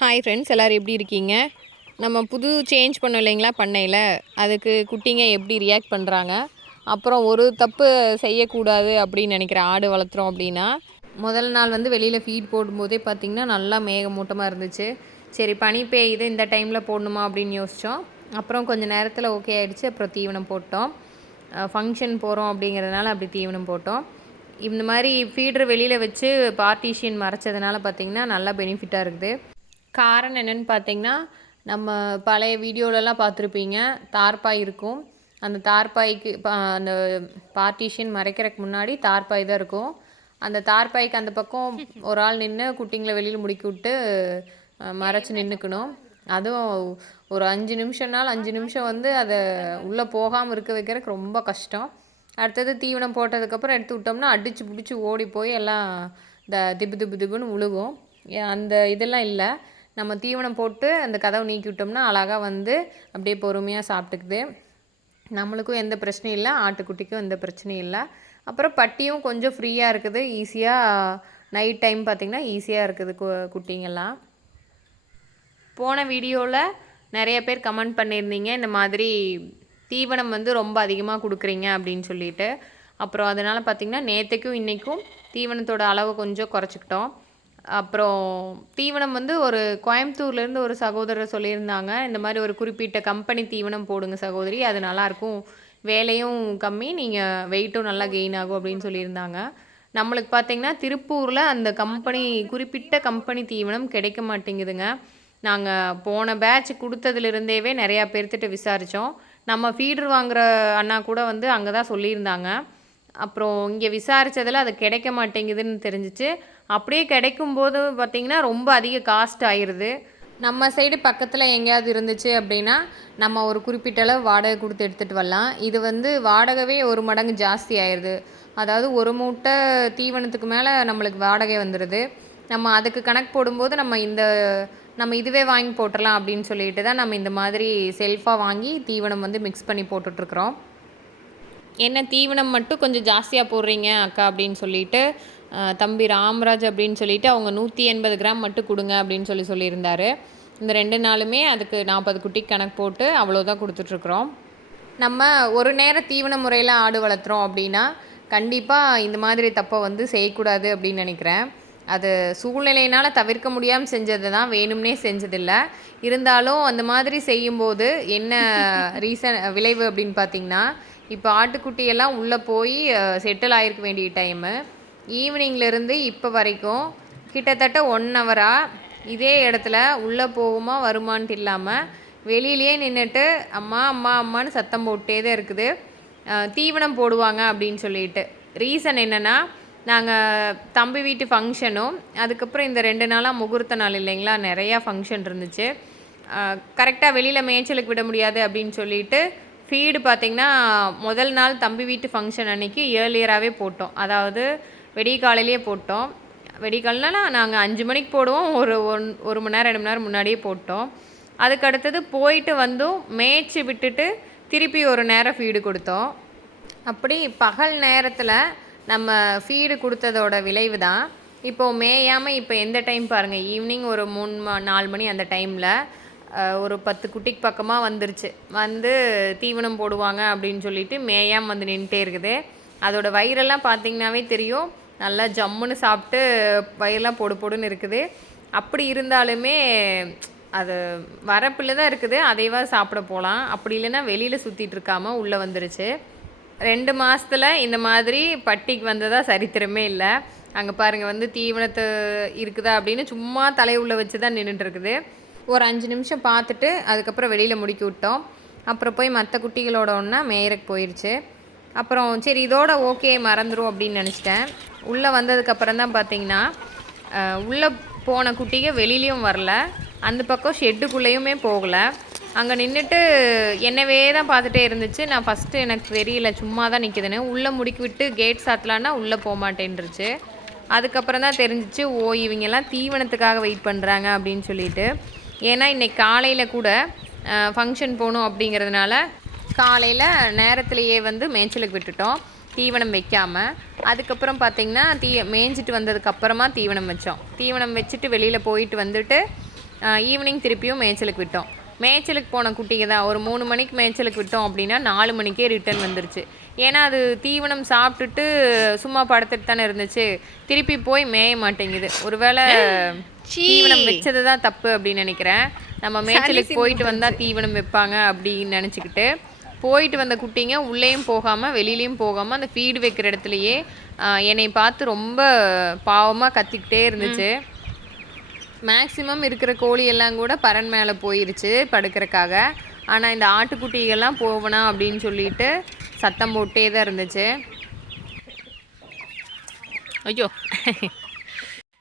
Hi friends எல்லோரும் எப்படி இருக்கீங்க? நம்ம புது சேஞ்ச் பண்ணோம் இல்லைங்களா பண்ணையில்? அதுக்கு குட்டிங்க எப்படி ரியாக்ட் பண்ணுறாங்க அப்புறம் ஒரு தப்பு செய்யக்கூடாது அப்படின்னு நினைக்கிற ஆடு வளர்த்துறோம் அப்படின்னா முதல் நாள் வந்து வெளியில் ஃபீட் போடும்போதே பார்த்திங்கன்னா நல்லா மேகமூட்டமாக இருந்துச்சு. சரி பனி பெய்யுது இந்த டைமில் போடணுமா அப்படின்னு யோசித்தோம் அப்புறம் கொஞ்சம் நேரத்தில் ஓகே ஆகிடுச்சு அப்புறம் தீவனம் போட்டோம். ஃபங்க்ஷன் போகிறோம் அப்படிங்கிறதுனால அப்படி தீவனம் போட்டோம். இந்த மாதிரி ஃபீடர் வெளியில் வச்சு பார்ட்டிஷியன் மறைச்சதுனால பார்த்திங்கன்னா நல்லா பெனிஃபிட்டாக இருக்குது. காரணம் என்னென்னு பார்த்தீங்கன்னா நம்ம பழைய வீடியோலலாம் பார்த்துருப்பீங்க தார்பாய் இருக்கும். அந்த தார்பாய்க்கு அந்த பார்ட்டிஷியன் மறைக்கிறதுக்கு முன்னாடி தார்பாய் தான் இருக்கும். அந்த தார்பாய்க்கு அந்த பக்கம் ஒரு ஆள் நின்று குட்டிங்களை வெளியில் முடுக்கி விட்டு மறைச்சி நின்றுக்கணும் அதுவும் ஒரு அஞ்சு நிமிஷம்னால் அஞ்சு நிமிஷம் வந்து அதை உள்ளே போகாமல் இருக்க வைக்கிறதுக்கு ரொம்ப கஷ்டம். அடுத்தது தீவனம் போட்டதுக்கப்புறம் எடுத்து விட்டோம்னா அடித்து பிடிச்சி ஓடி போய் எல்லாம் இந்த திப்பு திப்பு திப்புன்னு உழுகும். அந்த இதெல்லாம் இல்லை. நம்ம தீவனம் போட்டு அந்த கதவை நீக்கி விட்டோம்னா அழகாக வந்து அப்படியே பொறுமையாக சாப்பிட்டுக்குது. நம்மளுக்கும் எந்த பிரச்சனையும் இல்லை ஆட்டுக்குட்டிக்கும் எந்த பிரச்சனையும் இல்லை. அப்புறம் பட்டியும் கொஞ்சம் ஃப்ரீயாக இருக்குது. ஈஸியாக நைட் டைம் பார்த்திங்கன்னா ஈஸியாக இருக்குது கு குட்டிங்கெல்லாம். போன வீடியோவில் நிறைய பேர் கமெண்ட் பண்ணியிருந்தீங்க இந்த மாதிரி தீவனம் வந்து ரொம்ப அதிகமாக கொடுக்குறீங்க அப்படின்னு சொல்லிட்டு. அப்புறம் அதனால் பார்த்திங்கன்னா நேற்றுக்கும் இன்றைக்கும் தீவனத்தோட அளவு கொஞ்சம் குறைச்சிக்கிட்டோம். அப்புறம் தீவனம் வந்து ஒரு கோயம்புத்தூர்லேருந்து ஒரு சகோதரர் சொல்லியிருந்தாங்க. இந்த மாதிரி ஒரு குறிப்பிட்ட கம்பெனி தீவனம் போடுங்க சகோதரி அது நல்லாயிருக்கும் வேலையும் கம்மி நீங்கள் வெயிட்டும் நல்லா கெயின் ஆகும் அப்படின்னு சொல்லியிருந்தாங்க. நம்மளுக்கு பார்த்தீங்கன்னா திருப்பூரில் அந்த கம்பெனி குறிப்பிட்ட கம்பெனி தீவனம் கிடைக்க மாட்டேங்குதுங்க. நாங்கள் போன பேட்ச் கொடுத்ததுலேருந்தேவே நிறையா பேர்த்திட்ட விசாரித்தோம் நம்ம ஃபீடர் வாங்குகிற அண்ணா கூட வந்து அங்கே தான் சொல்லியிருந்தாங்க. அப்புறம் இங்கே விசாரித்ததில் அது கிடைக்க மாட்டேங்குதுன்னு தெரிஞ்சிச்சு. அப்படியே கிடைக்கும்போது பார்த்திங்கன்னா ரொம்ப அதிக காஸ்ட் ஆயிடுது நம்ம சைடு பக்கத்தில் எங்கேயாவது இருந்துச்சு அப்படின்னா நம்ம ஒரு குறிப்பிட்ட அளவு வாடகை கொடுத்து எடுத்துகிட்டு வரலாம். இது வந்து வாடகைவே ஒரு மடங்கு ஜாஸ்தி ஆயிடுது அதாவது ஒரு மூட்டை தீவனத்துக்கு மேலே நம்மளுக்கு வாடகை வந்துடுது நம்ம அதுக்கு கணக்கு போடும்போது நம்ம இந்த நம்ம இதுவே வாங்கி போட்டுடலாம் அப்படின்னு சொல்லிட்டு தான் நம்ம இந்த மாதிரி செல்ஃபாக வாங்கி தீவனம் வந்து மிக்ஸ் பண்ணி போட்டுட்ருக்குறோம் என்ன தீவனம் மட்டும் கொஞ்சம் ஜாஸ்தியாக போடுறீங்க அக்கா அப்படின்னு சொல்லிட்டு தம்பி ராம்ராஜ் அப்படின்னு சொல்லிட்டு அவங்க நூற்றி எண்பது கிராம் மட்டும் கொடுங்க அப்படின்னு சொல்லி சொல்லியிருந்தார். இந்த ரெண்டு நாளுமே அதுக்கு நாற்பது குட்டி கணக்கு போட்டு அவ்வளோதான் கொடுத்துட்ருக்குறோம். நம்ம ஒரு நேரம் தீவன முறையில் ஆடு வளர்த்துறோம் அப்படின்னா கண்டிப்பாக இந்த மாதிரி தப்பை வந்து செய்யக்கூடாது அப்படின்னு நினைக்கிறேன். அது சூழ்நிலையினால் தவிர்க்க முடியாமல் செஞ்சது தான் வேணும்னே செஞ்சதில்லை. இருந்தாலும் அந்த மாதிரி செய்யும்போது என்ன ரீசன் விளைவு அப்படின்னு பார்த்திங்கன்னா இப்போ ஆட்டுக்குட்டியெல்லாம் உள்ளே போய் செட்டில் ஆகிருக்க வேண்டிய டைமு ஈவினிங்லேருந்து இப்போ வரைக்கும் கிட்டத்தட்ட ஒன் ஹவராக இதே இடத்துல உள்ளே போகுமா வருமானட்டு இல்லாமல் வெளியிலே நின்றுட்டு அம்மா அம்மா அம்மான்னு சத்தம் போட்டே தான் இருக்குது. தீவனம் போடுவாங்க அப்படின்னு சொல்லிட்டு. ரீசன் என்னென்னா நாங்கள் தம்பி வீட்டு ஃபங்க்ஷனும் அதுக்கப்புறம் இந்த ரெண்டு நாளாக முகூர்த்த நாள் இல்லைங்களா நிறையா ஃபங்க்ஷன் இருந்துச்சு. கரெக்டாக வெளியில் மேய்ச்சலுக்கு விட முடியாது அப்படின்னு சொல்லிட்டு ஃபீடு பார்த்திங்கன்னா முதல் நாள் தம்பி வீட்டு ஃபங்க்ஷன் அன்றைக்கி ஏர்லியராகவே போட்டோம். அதாவது வெடிய காலையிலேயே போட்டோம். வெடிக்காலனா நாங்கள் அஞ்சு மணிக்கு போடுவோம். ஒரு ஒன் ஒரு மணி நேரம் ரெண்டு மணி நேரம் முன்னாடியே போட்டோம். அதுக்கு அடுத்தது போயிட்டு வந்தும் மேய்ச்சி விட்டுட்டு திருப்பி ஒரு நேரம் ஃபீடு கொடுத்தோம். அப்படி பகல் நேரத்தில் நம்ம ஃபீடு கொடுத்ததோட விளைவு தான். இப்போது மேயாமல் இப்போ எந்த டைம் பாருங்கள் ஈவினிங் ஒரு மூணு நாலு மணி அந்த டைமில் ஒரு பத்து குட்டிக்கு பக்கமாக வந்துருச்சு. வந்து தீவனம் போடுவாங்க அப்படின்னு சொல்லிட்டு மேயாம் வந்து நின்றுட்டே இருக்குது. அதோடய வயிறெல்லாம் பார்த்திங்கனாவே தெரியும். நல்லா ஜம்முன்னு சாப்பிட்டு வயிறெல்லாம் பொடு பொடுன்னு இருக்குது. அப்படி இருந்தாலுமே அது வரப்பில் தான் இருக்குது. அதைவா சாப்பிட போகலாம் அப்படி இல்லைன்னா வெளியில் சுற்றிட்டு இருக்காமல் உள்ளே வந்துருச்சு. ரெண்டு மாதத்தில் இந்த மாதிரி பட்டிக்கு வந்ததாக சரித்திரமே இல்லை. அங்கே பாருங்கள் வந்து தீவனத்தை இருக்குதா அப்படின்னு சும்மா தலை உள்ளே வச்சு தான் நின்றுட்டுருக்குது ஒரு அஞ்சு நிமிஷம் பார்த்துட்டு அதுக்கப்புறம் வெளியில் முடிக்கி விட்டோம். அப்புறம் போய் மற்ற குட்டிகளோட ஒன்றா மேயருக்கு போயிடுச்சு அப்புறம் சரி இதோட ஓகே மறந்துடும் அப்படின்னு நினச்சிட்டேன். உள்ளே வந்ததுக்கப்புறம் தான் பார்த்தீங்கன்னா உள்ளே போன குட்டிங்க வெளியிலையும் வரல. அந்த பக்கம் ஷெட்டுக்குள்ளேயுமே போகலை. அங்கே நின்றுட்டு என்னவே தான் பார்த்துட்டே இருந்துச்சு. நான் ஃபஸ்ட்டு எனக்கு தெரியல சும்மா தான் நிற்கிதுன்னு உள்ளே முடுக்கி விட்டு கேட் சாத்தலான்னா உள்ளே போக மாட்டேன்ருச்சு அதுக்கப்புறம் தான் தெரிஞ்சிச்சு ஓ இவங்கெல்லாம் தீவனத்துக்காக வெயிட் பண்ணுறாங்க அப்படின்னு சொல்லிட்டு. ஏன்னா இன்றைக்கி காலையில் கூட ஃபங்க்ஷன் போகணும் அப்படிங்கிறதுனால காலையில் நேரத்துலையே வந்து மேய்ச்சலுக்கு விட்டுட்டோம் தீவனம் வைக்காமல் அதுக்கப்புறம் பார்த்திங்கன்னா தீ மேய்ஞ்சிட்டு வந்ததுக்கப்புறமா தீவனம் வச்சோம். தீவனம் வச்சுட்டு வெளியில் போயிட்டு வந்துட்டு ஈவினிங் திருப்பியும் மேய்ச்சலுக்கு விட்டோம். மேய்ச்சலுக்கு போன குட்டிங்க தான். ஒரு மூணு மணிக்கு மேய்ச்சலுக்கு விட்டோம் அப்படின்னா நாலு மணிக்கே ரிட்டர்ன் வந்துருச்சு. ஏன்னா அது தீவனம் சாப்பிட்டுட்டு சும்மா படுத்துட்டு தானே இருந்துச்சு. திருப்பி போய் மேய மாட்டேங்குது. ஒருவேளை தீவனம் வச்சது தான் தப்பு அப்படின்னு நினைக்கிறேன். நம்ம மேய்ச்சலுக்கு போயிட்டு வந்தால் தீவனம் வைப்பாங்க அப்படின்னு நினச்சிக்கிட்டு போயிட்டு வந்த குட்டிங்க உள்ளேயும் போகாமல் வெளியிலையும் போகாமல் அந்த ஃபீடு வைக்கிற இடத்துலையே என்னை பார்த்து ரொம்ப பாவமாக கத்திக்கிட்டே இருந்துச்சு. மேக்ஸிமம் இருக்கிற கோழி எல்லாம் கூட பறன் மேலே போயிருச்சு படுக்கிறக்காக. ஆனால் இந்த ஆட்டுக்குட்டிகள்லாம் போவனா அப்படின்னு சொல்லிட்டு சத்தம் போட்டே தான் இருந்துச்சு. ஐயோ.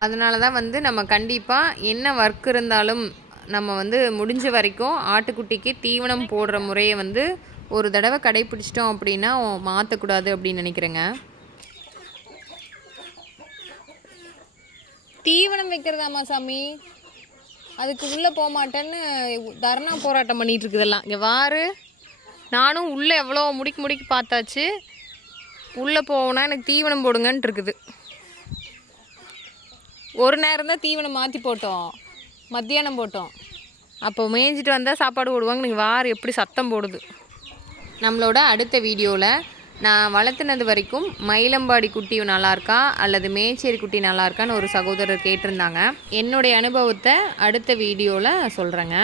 அதனால தான் வந்து நம்ம கண்டிப்பாக என்ன ஒர்க் இருந்தாலும் நம்ம வந்து முடிஞ்ச வரைக்கும் ஆட்டுக்குட்டிக்கு தீவனம் போடுற முறையை வந்து ஒரு தடவை கடைப்பிடிச்சிட்டோம் அப்படின்னா மாற்றக்கூடாது அப்படின்னு நினைக்கிறேங்க. தீவனம் வைக்கிறதாமா சாமி. அதுக்கு உள்ளே போக மாட்டேன்னு தர்ணா போராட்டம் பண்ணிகிட்டு இருக்குதெல்லாம் இங்கே வாரு. நானும் உள்ளே எவ்வளோ முடிக்கு முடிக்கு பார்த்தாச்சு. உள்ளே போகணும்னா எனக்கு தீவனம் போடுங்கன்ட்டு இருக்குது. ஒரு நேரம் தான் தீவனம் மாற்றி போட்டோம். மத்தியானம் போட்டோம். அப்போ மேய்ஞ்சிட்டு வந்தால் சாப்பாடு போடுவாங்க. நீங்கள் வார் எப்படி சத்தம் போடுது? நம்மளோட அடுத்த வீடியோவில் நான் வளர்த்துனது வரைக்கும் மயிலம்பாடி குட்டி நல்லா இருக்கா அல்லது மேச்சேரி குட்டி நல்லா இருக்கான்னு ஒரு சகோதரர் கேட்டிருந்தாங்க. என்னுடைய அனுபவத்தை அடுத்த வீடியோவில் சொல்கிறேங்க